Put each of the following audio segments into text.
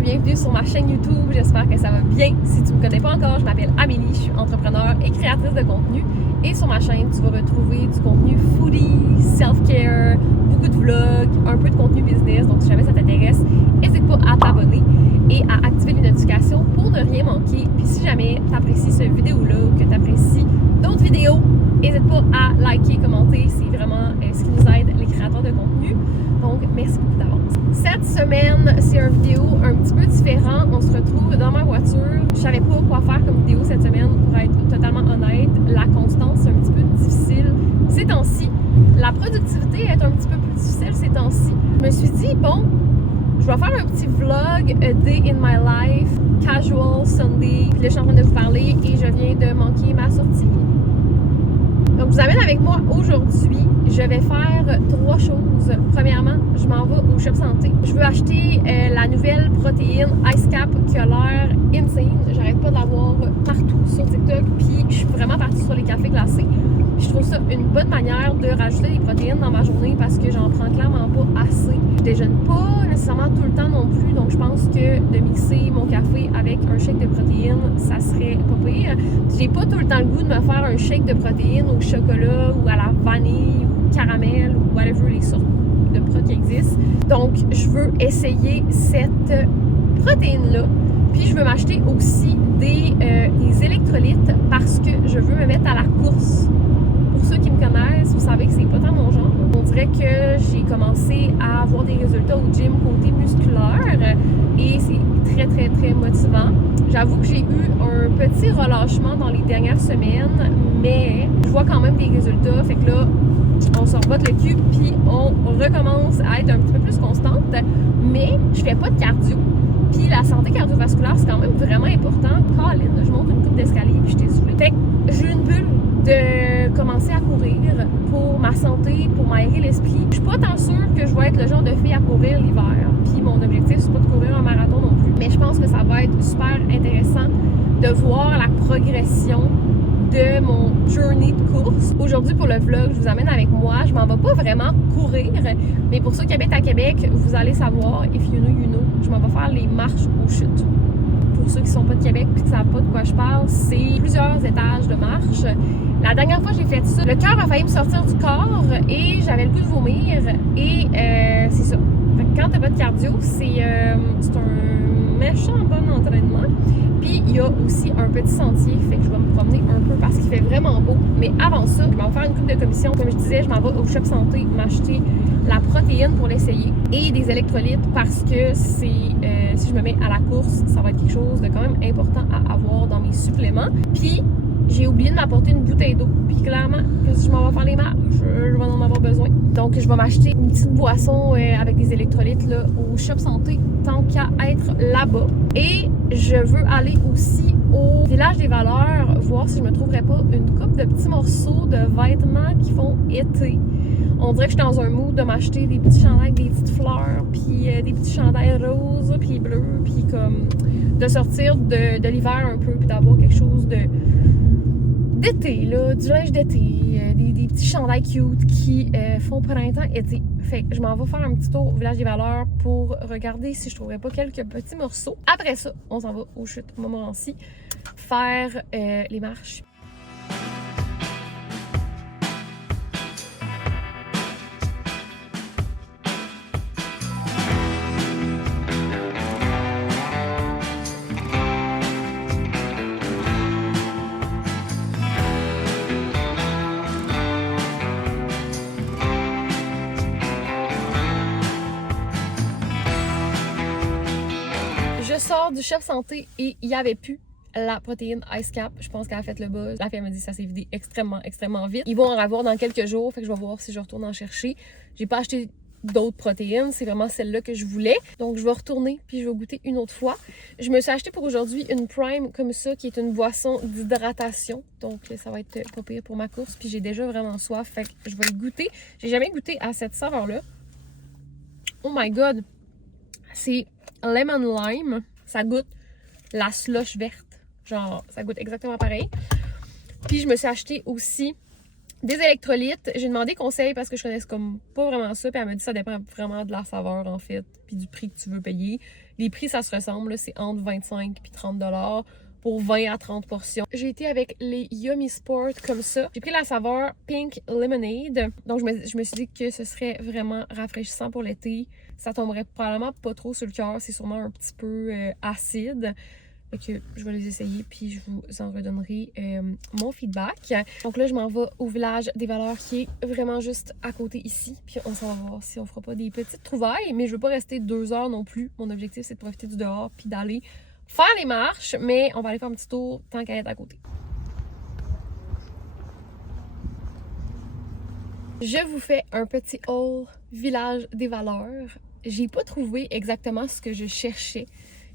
bienvenue sur ma chaîne YouTube, j'espère que ça va bien. Si tu ne me connais pas encore, je m'appelle Amélie, je suis entrepreneur et créatrice de contenu. Et sur ma chaîne, tu vas retrouver du contenu foodie, self-care, beaucoup de vlogs, un peu de contenu business. Donc si jamais ça t'intéresse, n'hésite pas à t'abonner et à activer les notifications pour ne rien manquer. Puis si jamais tu apprécies cette vidéo-là ou que tu apprécies d'autres vidéos, n'hésite pas à liker, commenter, c'est vraiment ce qui nous aide, les créateurs de contenu. Donc, merci beaucoup d'avance. Cette semaine, c'est une vidéo un petit peu différente. On se retrouve dans ma voiture. Je savais pas quoi faire comme vidéo cette semaine, pour être totalement honnête. La constance, c'est un petit peu difficile ces temps-ci. La productivité est un petit peu plus difficile ces temps-ci. Je me suis dit, bon, je vais faire un petit vlog, a day in my life, casual Sunday. Puis là, je suis en train de vous parler et je viens de manquer ma sortie. Donc, je vous amène avec moi aujourd'hui. Je vais faire 3 choses. Premièrement, je m'en vais au Shop Santé. Je veux acheter la nouvelle protéine Ice Cap qui a l'air insane. J'arrête pas de la voir partout sur TikTok. Puis, je suis vraiment partie sur les cafés glacés. Puis, je trouve ça une bonne manière de rajouter des protéines dans ma journée parce que j'en prends clairement pas assez. Je déjeune pas nécessairement tout le temps non plus. Donc, je pense que de mixer mon café avec un shake de protéines, ça serait pas pire. J'ai pas tout le temps le goût de me faire un shake de protéines au chocolat ou à la vanille ou caramel ou whatever les sortes de protéines qui existent. Donc, je veux essayer cette protéine-là. Puis, je veux m'acheter aussi des électrolytes parce que je veux me mettre à la course. Pour ceux qui me connaissent, vous savez que c'est pas tant mon genre. On dirait que j'ai commencé à avoir des résultats au gym côté musculaire et c'est très, très, très motivant. J'avoue que j'ai eu un petit relâchement dans les dernières semaines, mais je vois quand même des résultats. Fait que là, on se rebotte le cul puis on recommence à être un petit peu plus constante. Mais je fais pas de cardio. Puis la santé cardiovasculaire, c'est quand même vraiment important. Colin, je monte une coupe d'escalier puis j'étais saoulée. Fait que j'ai une bulle de commencer à courir pour ma santé, pour m'aérer l'esprit. Je suis pas tant sûre que je vais être le genre de fille à courir l'hiver. Puis mon objectif, c'est pas de courir un marathon non plus. Mais je pense que ça va être super intéressant de voir la progression de mon journey de course. Aujourd'hui, pour le vlog, je vous amène avec moi. Je m'en vais pas vraiment courir, mais pour ceux qui habitent à Québec, vous allez savoir, if you know, you know, je m'en vais faire les marches aux chutes. Pour ceux qui sont pas de Québec et qui ne savent pas de quoi je parle, c'est plusieurs étages de marche. La dernière fois que j'ai fait ça, le cœur a failli me sortir du corps et j'avais le goût de vomir. Et c'est ça. Fait que quand t'as pas de cardio, c'est un méchant bon entraînement. Puis il y a aussi un petit sentier, fait que je vais me promener un peu parce qu'il fait vraiment beau. Mais avant ça, je vais me faire une coupe de commission. Comme je disais, je m'en vais au Shop Santé m'acheter la protéine pour l'essayer et des électrolytes parce que c'est si je me mets à la course, ça va être quelque chose de quand même important à avoir dans mes suppléments. Puis j'ai oublié de m'apporter une bouteille d'eau. Puis clairement, que si je m'en vais faire les marches, je vais en avoir besoin. Donc je vais m'acheter une petite boisson avec des électrolytes là, au Shop Santé tant qu'à être là-bas. Et je veux aller aussi au Village des Valeurs, voir si je me trouverais pas une coupe de petits morceaux de vêtements qui font été. On dirait que je suis dans un mood de m'acheter des petits chandails avec des petites fleurs, puis des petits chandails roses, puis bleus, puis comme de sortir de l'hiver un peu, puis d'avoir quelque chose d'été, là, du linge d'été, des petits chandails cute qui font printemps-été. Fait que je m'en vais faire un petit tour au Village des Valeurs pour regarder si je trouverais pas quelques petits morceaux. Après ça, on s'en va aux chutes Montmorency faire les marches. Je sors du Shop Santé et il n'y avait plus la protéine Ice Cap. Je pense qu'elle a fait le buzz. La fille m'a dit que ça s'est vidé extrêmement vite. Ils vont en avoir dans quelques jours, fait que je vais voir si je retourne en chercher. J'ai pas acheté d'autres protéines, c'est vraiment celle-là que je voulais. Donc je vais retourner puis je vais goûter une autre fois. Je me suis acheté pour aujourd'hui une Prime comme ça qui est une boisson d'hydratation. Donc ça va être pas pire pour ma course. Puis j'ai déjà vraiment soif, fait que je vais le goûter. J'ai jamais goûté à cette saveur-là. Oh my god! C'est lemon lime. Ça goûte la slush verte. Genre, ça goûte exactement pareil. Puis je me suis acheté aussi Des électrolytes, j'ai demandé conseil parce que je connais comme pas vraiment ça, puis elle m'a dit que ça dépend vraiment de la saveur en fait, puis du prix que tu veux payer. Les prix ça se ressemble, c'est entre 25 puis 30 $ pour 20 à 30 portions. J'ai été avec les Yummy Sport comme ça. J'ai pris la saveur Pink Lemonade, donc je me suis dit que ce serait vraiment rafraîchissant pour l'été. Ça tomberait probablement pas trop sur le cœur, c'est sûrement un petit peu acide. Fait que je vais les essayer puis je vous en redonnerai mon feedback. Donc là, je m'en vais au village des valeurs qui est vraiment juste à côté ici. Puis on s'en va voir si on fera pas des petites trouvailles. Mais je veux pas rester 2 heures non plus. Mon objectif, c'est de profiter du dehors puis d'aller faire les marches. Mais on va aller faire un petit tour tant qu'à être à côté. Je vous fais un petit haul village des valeurs. J'ai pas trouvé exactement ce que je cherchais.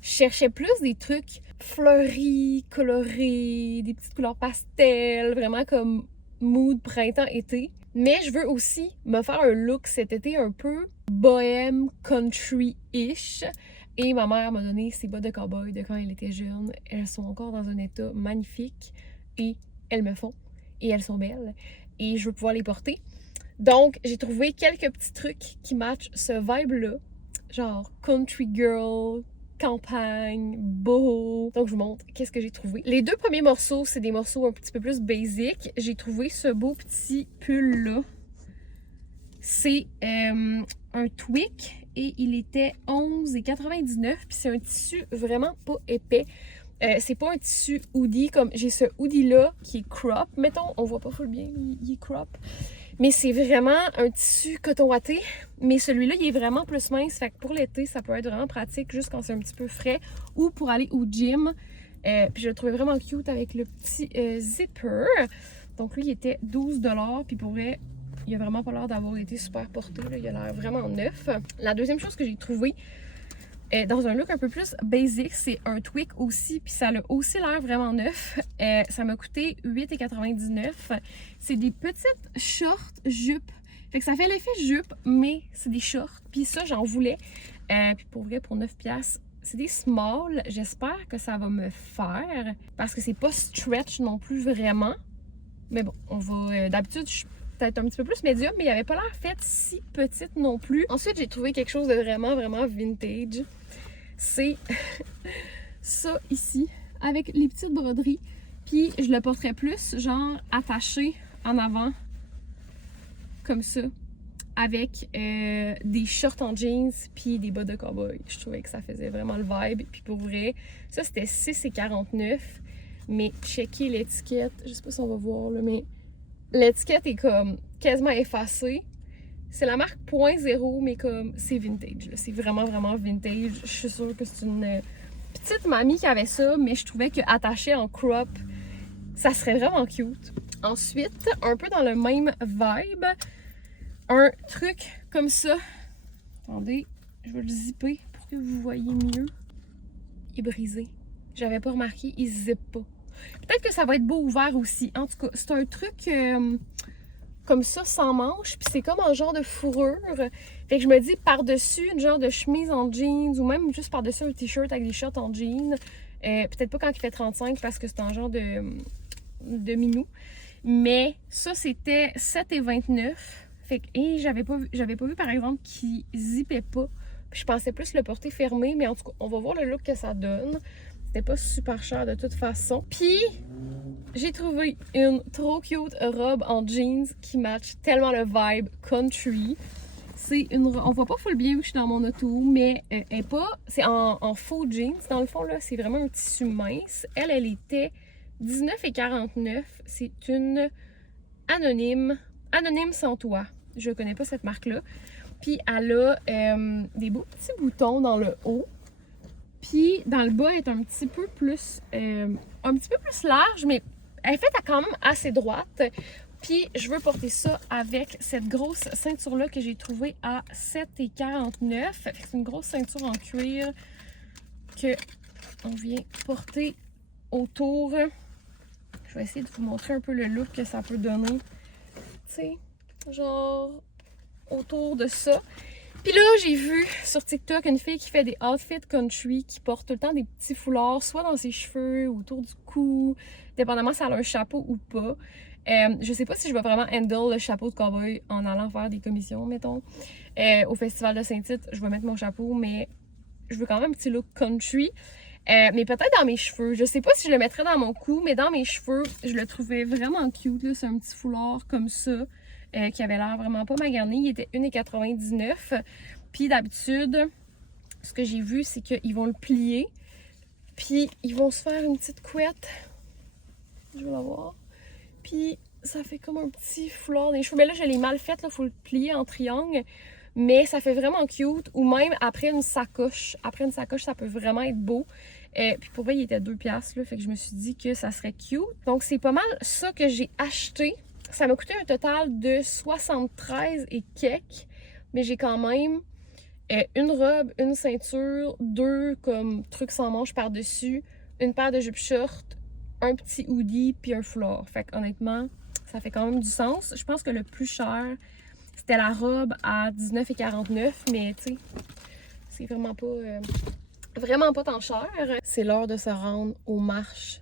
Je cherchais plus des trucs fleuris, colorés, des petites couleurs pastel, vraiment comme mood printemps-été. Mais je veux aussi me faire un look cet été un peu bohème, country-ish. Et ma mère m'a donné ses bottes de cow-boy de quand elle était jeune. Elles sont encore dans un état magnifique et elles me font. Et elles sont belles. Et je veux pouvoir les porter. Donc, j'ai trouvé quelques petits trucs qui matchent ce vibe-là. Genre country girl, campagne, boho. Donc, je vous montre qu'est-ce que j'ai trouvé. Les 2 premiers morceaux, c'est des morceaux un petit peu plus basic. J'ai trouvé ce beau petit pull-là. C'est un tweak et il était 11,99$. Puis c'est un tissu vraiment pas épais. C'est pas un tissu hoodie comme j'ai ce hoodie-là qui est crop. Mettons, on voit pas full bien, il est crop. Mais c'est vraiment un tissu coton watté. Mais celui-là, il est vraiment plus mince. Fait que pour l'été, ça peut être vraiment pratique juste quand c'est un petit peu frais ou pour aller au gym. Puis je le trouvais vraiment cute avec le petit zipper. Donc lui, il était 12$. Puis pour vrai, il a vraiment pas l'air d'avoir été super porté. Là. Il a l'air vraiment neuf. La deuxième chose que j'ai trouvée dans un look un peu plus basic, c'est un tweak aussi, puis ça a aussi l'air vraiment neuf. Ça m'a coûté 8,99$. C'est des petites shorts jupes. Fait que ça fait l'effet jupe, mais c'est des shorts. Puis ça, j'en voulais. Puis pour vrai, pour 9$, c'est des small. J'espère que ça va me faire, parce que c'est pas stretch non plus vraiment. Mais bon, on va... d'habitude, je suis peut-être un petit peu plus médium, mais il avait pas l'air faite si petite non plus. Ensuite, j'ai trouvé quelque chose de vraiment, vraiment vintage. C'est ça ici, avec les petites broderies. Puis je le porterais plus, genre attaché en avant, comme ça, avec des shorts en jeans puis des bottes de cowboy. Je trouvais que ça faisait vraiment le vibe. Puis pour vrai, ça c'était 6,49$. Mais checker l'étiquette, je sais pas si on va voir là, mais l'étiquette est comme quasiment effacée. C'est la marque .0, mais comme c'est vintage. C'est vraiment, vraiment vintage. Je suis sûre que c'est une petite mamie qui avait ça, mais je trouvais que attaché en crop, ça serait vraiment cute. Ensuite, un peu dans le même vibe, un truc comme ça. Attendez, je vais le zipper pour que vous voyez mieux. Il est brisé. J'avais pas remarqué, il zippe pas. Peut-être que ça va être beau ouvert aussi. En tout cas, c'est un truc comme ça, sans manches. Puis c'est comme un genre de fourrure. Fait que je me dis, par-dessus une genre de chemise en jeans ou même juste par-dessus un t-shirt avec des shorts en jeans. Peut-être pas quand il fait 35 parce que c'est un genre de minou. Mais ça, c'était 7,29$. Fait que, et j'avais pas vu, par exemple, qu'il zippait pas. Puis je pensais plus le porter fermé. Mais en tout cas, on va voir le look que ça donne. C'était pas super cher de toute façon. Puis, j'ai trouvé une trop cute robe en jeans qui match tellement le vibe country. C'est une robe, on voit pas full bien où je suis dans mon auto, mais elle est pas, c'est en faux jeans. Dans le fond, là, c'est vraiment un tissu mince. Elle était 19,49$. C'est une anonyme sans toit. Je connais pas cette marque-là. Puis, elle a des beaux petits boutons dans le haut. Puis dans le bas, elle est un petit peu plus large, mais elle est faite quand même assez droite. Puis je veux porter ça avec cette grosse ceinture-là que j'ai trouvée à 7,49$. C'est une grosse ceinture en cuir que on vient porter autour. Je vais essayer de vous montrer un peu le look que ça peut donner. Tu sais, genre autour de ça. Puis là, j'ai vu sur TikTok une fille qui fait des outfits country, qui porte tout le temps des petits foulards, soit dans ses cheveux ou autour du cou, dépendamment si elle a un chapeau ou pas. Je sais pas si je vais vraiment handle le chapeau de cowboy en allant faire des commissions, mettons. Au festival de Saint-Tite, je vais mettre mon chapeau, mais je veux quand même un petit look country. Mais peut-être dans mes cheveux. Je sais pas si je le mettrais dans mon cou, mais dans mes cheveux, je le trouvais vraiment cute. Là. C'est un petit foulard comme ça, qui avait l'air vraiment pas magané. Il était 1,99 $. Puis d'habitude, ce que j'ai vu, c'est qu'ils vont le plier. Puis ils vont se faire une petite couette. Je vais la voir. Puis ça fait comme un petit foulard des cheveux. Mais là, je l'ai mal fait. Il faut le plier en triangle. Mais ça fait vraiment cute. Ou même après une sacoche. Après une sacoche, ça peut vraiment être beau. Puis pour vrai, il était 2$. Là, fait que je me suis dit que ça serait cute. Donc c'est pas mal ça que j'ai acheté. Ça m'a coûté un total de 73 et quelques. Mais j'ai quand même une robe, une ceinture, 2 comme trucs sans manches par-dessus, une paire de jupes short, un petit hoodie puis un foulard. Fait qu'honnêtement, ça fait quand même du sens. Je pense que le plus cher, c'était la robe à 19,49 $, mais tu sais, c'est vraiment pas tant cher. C'est l'heure de se rendre aux marches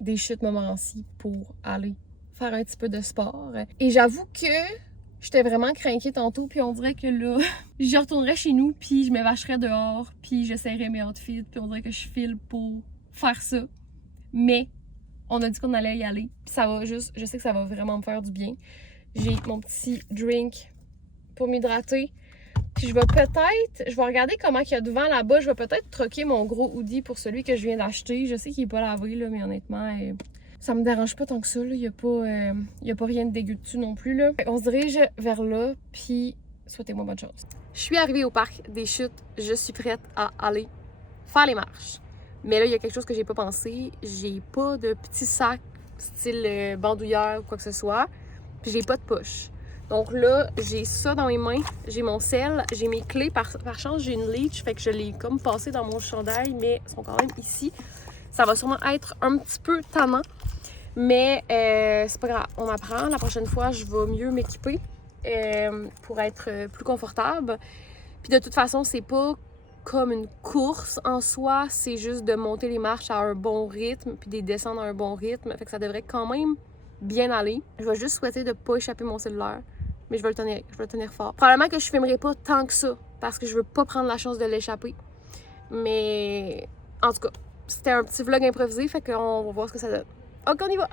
des Chutes Montmorency pour aller faire un petit peu de sport. Et j'avoue que j'étais vraiment craquée tantôt, puis on dirait que là, j'y retournerais chez nous, puis je me vacherais dehors, puis j'essaierais mes outfits, puis on dirait que je file pour faire ça. Mais on a dit qu'on allait y aller, puis ça va juste, je sais que ça va vraiment me faire du bien. J'ai mon petit drink pour m'hydrater. Puis je vais regarder comment il y a devant là-bas. Je vais peut-être troquer mon gros hoodie pour celui que je viens d'acheter. Je sais qu'il n'est pas lavé, là, mais honnêtement, ça me dérange pas tant que ça. Il n'y a pas rien de dégueu dessus non plus. Là. On se dirige vers là, puis souhaitez-moi bonne chance. Je suis arrivée au parc des Chutes. Je suis prête à aller faire les marches. Mais là, il y a quelque chose que j'ai pas pensé. J'ai pas de petit sac style bandoulière ou quoi que ce soit. Puis j'ai pas de poche. Donc là, j'ai ça dans mes mains, j'ai mon sel, j'ai mes clés. Par chance, j'ai une leash, fait que je l'ai comme passé dans mon chandail, mais elles sont quand même ici. Ça va sûrement être un petit peu tannant, mais c'est pas grave, on apprend. La prochaine fois, je vais mieux m'équiper pour être plus confortable. Puis de toute façon, c'est pas comme une course en soi, c'est juste de monter les marches à un bon rythme, puis de descendre à un bon rythme. Fait que ça devrait quand même bien aller. Je vais juste souhaiter de ne pas échapper mon cellulaire. Mais je vais le tenir fort. Probablement que je filmerai pas tant que ça, parce que je veux pas prendre la chance de l'échapper. Mais en tout cas, c'était un petit vlog improvisé, fait qu'on va voir ce que ça donne. Ok, on y va!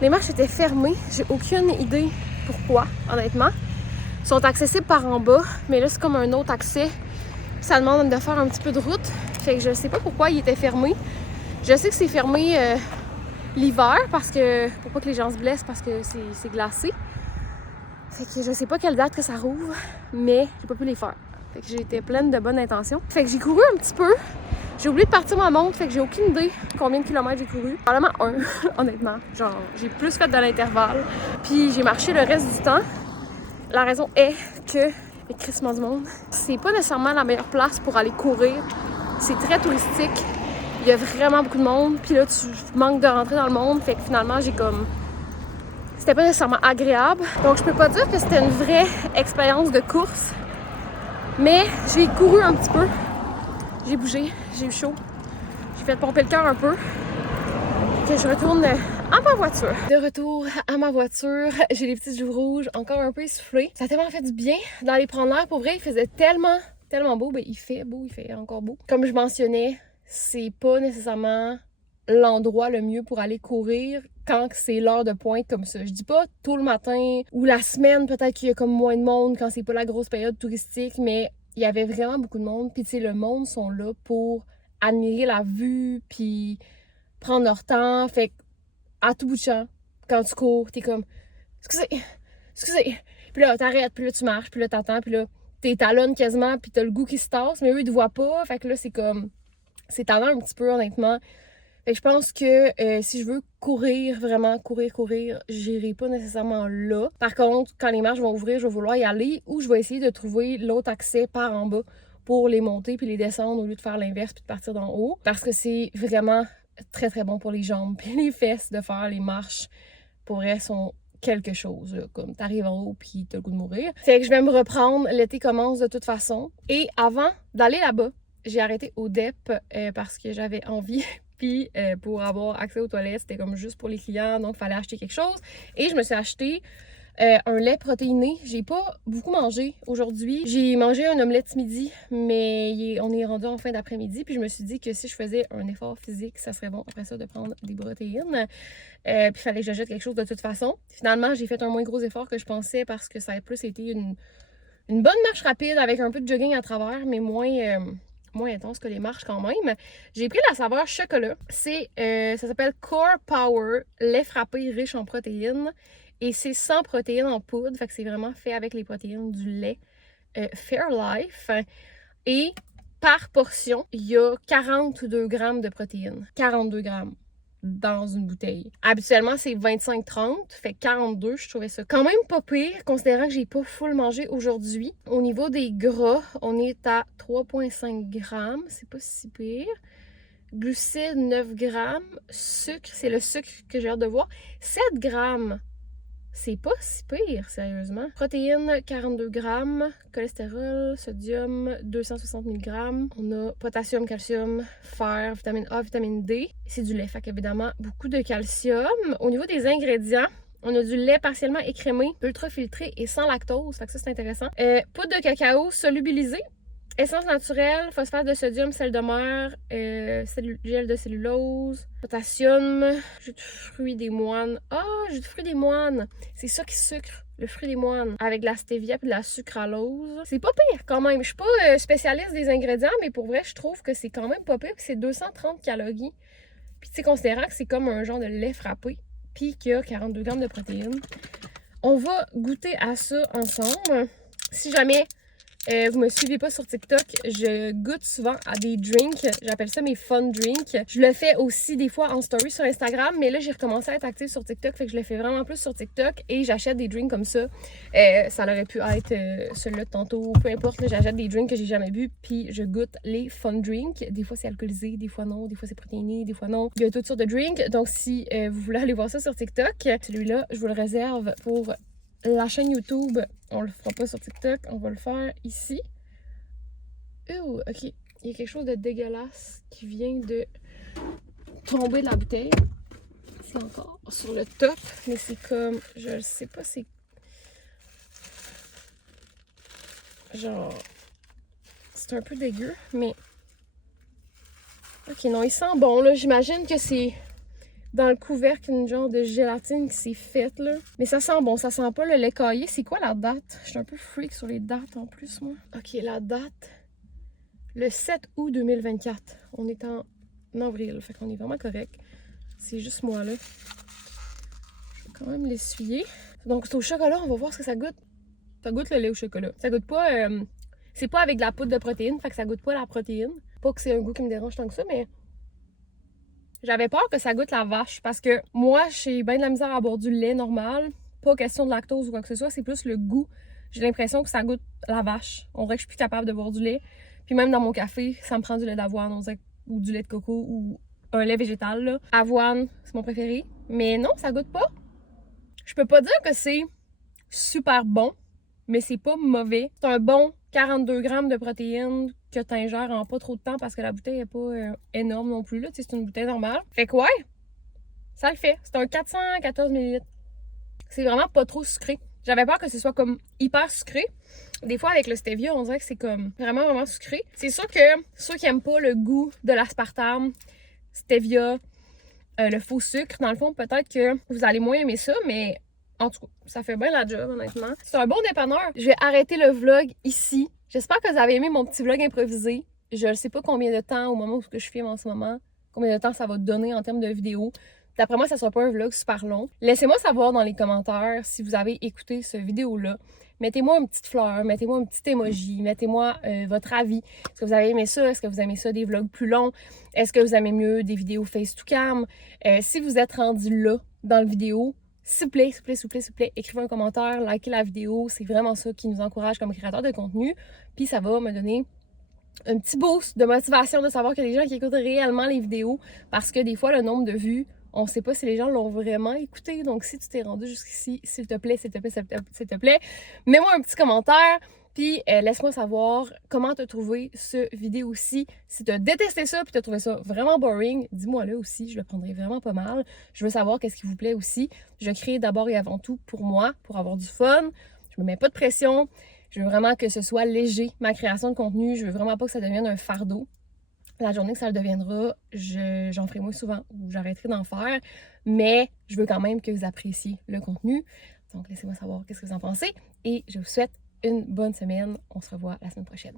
Les marches étaient fermées, j'ai aucune idée pourquoi, honnêtement. Ils sont accessibles par en bas, mais là c'est comme un autre accès. Ça demande de faire un petit peu de route, fait que je sais pas pourquoi ils étaient fermés. Je sais que c'est fermé l'hiver, parce que pour pas que les gens se blessent, parce que c'est glacé. Fait que je sais pas quelle date que ça rouvre, mais j'ai pas pu les faire. Fait que j'ai été pleine de bonnes intentions. Fait que j'ai couru un petit peu. J'ai oublié de partir ma montre, fait que j'ai aucune idée combien de kilomètres j'ai couru. Probablement un, honnêtement. Genre, j'ai plus fait de l'intervalle. Puis j'ai marché le reste du temps. La raison est que, et crissement du monde, c'est pas nécessairement la meilleure place pour aller courir. C'est très touristique. Il y a vraiment beaucoup de monde. Puis là, tu manques de rentrer dans le monde. Fait que finalement, c'était pas nécessairement agréable. Donc, je peux pas dire que c'était une vraie expérience de course. Mais j'ai couru un petit peu. J'ai bougé, j'ai eu chaud. J'ai fait pomper le cœur un peu. Que je retourne à ma voiture. De retour à ma voiture, j'ai les petites joues rouges, encore un peu essoufflées. Ça a tellement fait du bien d'aller prendre l'air. Pour vrai, il faisait tellement beau. Ben, il fait beau, il fait encore beau. Comme je mentionnais, c'est pas nécessairement l'endroit le mieux pour aller courir quand c'est l'heure de pointe comme ça. Je dis pas tôt le matin ou la semaine, peut-être qu'il y a comme moins de monde quand c'est pas la grosse période touristique, mais il y avait vraiment beaucoup de monde. Puis tu sais, le monde sont là pour admirer la vue, puis prendre leur temps. Fait à tout bout de champ, quand tu cours, t'es comme excusez. Puis là, t'arrêtes, puis là, tu marches, puis là, t'attends, puis là, t'es talonnes quasiment, puis t'as le goût qui se tasse, mais eux, ils te voient pas. Fait que là, c'est comme, c'est tannant un petit peu, honnêtement. Fait que je pense que si je veux courir, vraiment courir, j'irai pas nécessairement là. Par contre, quand les marches vont ouvrir, je vais vouloir y aller ou je vais essayer de trouver l'autre accès par en bas pour les monter puis les descendre au lieu de faire l'inverse puis de partir d'en haut. Parce que c'est vraiment très très bon pour les jambes puis les fesses de faire les marches. Pour vrai, sont quelque chose, là. Comme t'arrives en haut puis t'as le goût de mourir. Fait que je vais me reprendre, l'été commence de toute façon. Et avant d'aller là-bas, j'ai arrêté au DEP parce que j'avais envie. Puis pour avoir accès aux toilettes, c'était comme juste pour les clients, donc il fallait acheter quelque chose. Et je me suis acheté un lait protéiné. J'ai pas beaucoup mangé aujourd'hui. J'ai mangé un omelette ce midi, mais on est rendu en fin d'après-midi. Puis je me suis dit que si je faisais un effort physique, ça serait bon après ça de prendre des protéines. Puis il fallait que j'achète quelque chose de toute façon. Finalement, j'ai fait un moins gros effort que je pensais parce que ça a plus été une bonne marche rapide avec un peu de jogging à travers, mais moins intense que les marches quand même. J'ai pris la saveur chocolat. Ça s'appelle Core Power, lait frappé riche en protéines. Et c'est sans protéines en poudre, fait que c'est vraiment fait avec les protéines du lait Fairlife. Et par portion, il y a 42 grammes de protéines. 42 grammes dans une bouteille. Habituellement, c'est 25-30, fait 42, je trouvais ça quand même pas pire, considérant que j'ai pas full mangé aujourd'hui. Au niveau des gras, on est à 3,5 grammes, c'est pas si pire. Glucides, 9 grammes. Sucre, c'est le sucre que j'ai hâte de voir. 7 grammes. C'est pas si pire, sérieusement. Protéines, 42 grammes. Cholestérol, sodium, 260 mg. On a potassium, calcium, fer, vitamine A, vitamine D. C'est du lait, fait qu'évidemment, beaucoup de calcium. Au niveau des ingrédients, on a du lait partiellement écrémé, ultra filtré et sans lactose, fait que ça, c'est intéressant. Poudre de cacao solubilisée. Essence naturelle, phosphate de sodium, sel de mer, gel de cellulose, potassium, jus de fruits des moines. Jus de fruits des moines! C'est ça qui sucre, le fruit des moines, avec de la stevia et de la sucralose. C'est pas pire quand même. Je suis pas spécialiste des ingrédients, mais pour vrai, je trouve que c'est quand même pas pire. C'est 230 calories. Puis tu sais, considérant que c'est comme un genre de lait frappé, puis qu'il y a 42 grammes de protéines. On va goûter à ça ensemble. Si jamais vous me suivez pas sur TikTok, je goûte souvent à des drinks. J'appelle ça mes fun drinks. Je le fais aussi des fois en story sur Instagram, mais là, j'ai recommencé à être active sur TikTok, fait que je le fais vraiment plus sur TikTok et j'achète des drinks comme ça. Ça aurait pu être celui-là de tantôt, peu importe, j'achète des drinks que j'ai jamais bu, puis je goûte les fun drinks. Des fois, c'est alcoolisé, des fois non, des fois c'est protéiné, des fois non. Il y a toutes sortes de drinks, donc si vous voulez aller voir ça sur TikTok, celui-là, je vous le réserve pour la chaîne YouTube. On le fera pas sur TikTok, on va le faire ici. Ok. Il y a quelque chose de dégueulasse qui vient de tomber de la bouteille. C'est encore sur le top, mais c'est comme, je sais pas, c'est genre, c'est un peu dégueu, mais ok, non, il sent bon, là. J'imagine que c'est dans le couvercle une genre de gélatine qui s'est faite, là. Mais ça sent bon, ça sent pas le lait caillé. C'est quoi la date? Je suis un peu freak sur les dates en plus, moi. Ok, la date, le 7 août 2024. On est en avril, fait qu'on est vraiment correct. C'est juste moi, là. Je vais quand même l'essuyer. Donc, c'est au chocolat, on va voir ce que ça goûte. Ça goûte le lait au chocolat. Ça goûte pas... c'est pas avec de la poudre de protéines, fait que ça goûte pas la protéine. Pas que c'est un goût qui me dérange tant que ça, mais... J'avais peur que ça goûte la vache parce que moi, j'ai bien de la misère à boire du lait normal. Pas question de lactose ou quoi que ce soit, c'est plus le goût. J'ai l'impression que ça goûte la vache. On dirait que je suis plus capable de boire du lait. Puis même dans mon café, ça me prend du lait d'avoine, ou du lait de coco ou un lait végétal, là. Avoine, c'est mon préféré. Mais non, ça goûte pas. Je peux pas dire que c'est super bon, mais c'est pas mauvais. C'est un bon 42 grammes de protéines que tu ingères en pas trop de temps parce que la bouteille est pas énorme non plus, là. C'est une bouteille normale. Fait que ouais, ça le fait. C'est un 414 ml. C'est vraiment pas trop sucré. J'avais peur que ce soit comme hyper sucré. Des fois, avec le stevia, on dirait que c'est comme vraiment sucré. C'est sûr que ceux qui aiment pas le goût de l'aspartame, stevia, le faux sucre, dans le fond, peut-être que vous allez moins aimer ça, mais en tout cas, ça fait bien la job, honnêtement. C'est un bon dépanneur. Je vais arrêter le vlog ici. J'espère que vous avez aimé mon petit vlog improvisé. Je ne sais pas combien de temps, au moment où je filme en ce moment, combien de temps ça va donner en termes de vidéo. D'après moi, ça sera pas un vlog super long. Laissez-moi savoir dans les commentaires si vous avez écouté ce vidéo-là. Mettez-moi une petite fleur, mettez-moi un petit emoji, mettez-moi votre avis. Est-ce que vous avez aimé ça? Est-ce que vous aimez ça des vlogs plus longs? Est-ce que vous aimez mieux des vidéos face to cam? Si vous êtes rendu là dans la vidéo, s'il vous plaît, s'il vous plaît, s'il vous plaît, s'il vous plaît, écrivez un commentaire, likez la vidéo. C'est vraiment ça qui nous encourage comme créateurs de contenu. Puis ça va me donner un petit boost de motivation de savoir qu'il y a des gens qui écoutent réellement les vidéos parce que des fois, le nombre de vues, on ne sait pas si les gens l'ont vraiment écouté. Donc, si tu t'es rendu jusqu'ici, s'il te plaît, s'il te plaît, s'il te plaît, mets-moi un petit commentaire. Puis, laisse-moi savoir comment tu as trouvé ce vidéo-ci. Si tu as détesté ça puis tu as trouvé ça vraiment boring, dis-moi là aussi, je le prendrai vraiment pas mal. Je veux savoir qu'est-ce qui vous plaît aussi. Je crée d'abord et avant tout pour moi, pour avoir du fun. Je me mets pas de pression. Je veux vraiment que ce soit léger, ma création de contenu. Je veux vraiment pas que ça devienne un fardeau. La journée que ça le deviendra, j'en ferai moins souvent ou j'arrêterai d'en faire. Mais je veux quand même que vous appréciez le contenu. Donc, laissez-moi savoir qu'est-ce que vous en pensez. Et je vous souhaite une bonne semaine. On se revoit la semaine prochaine.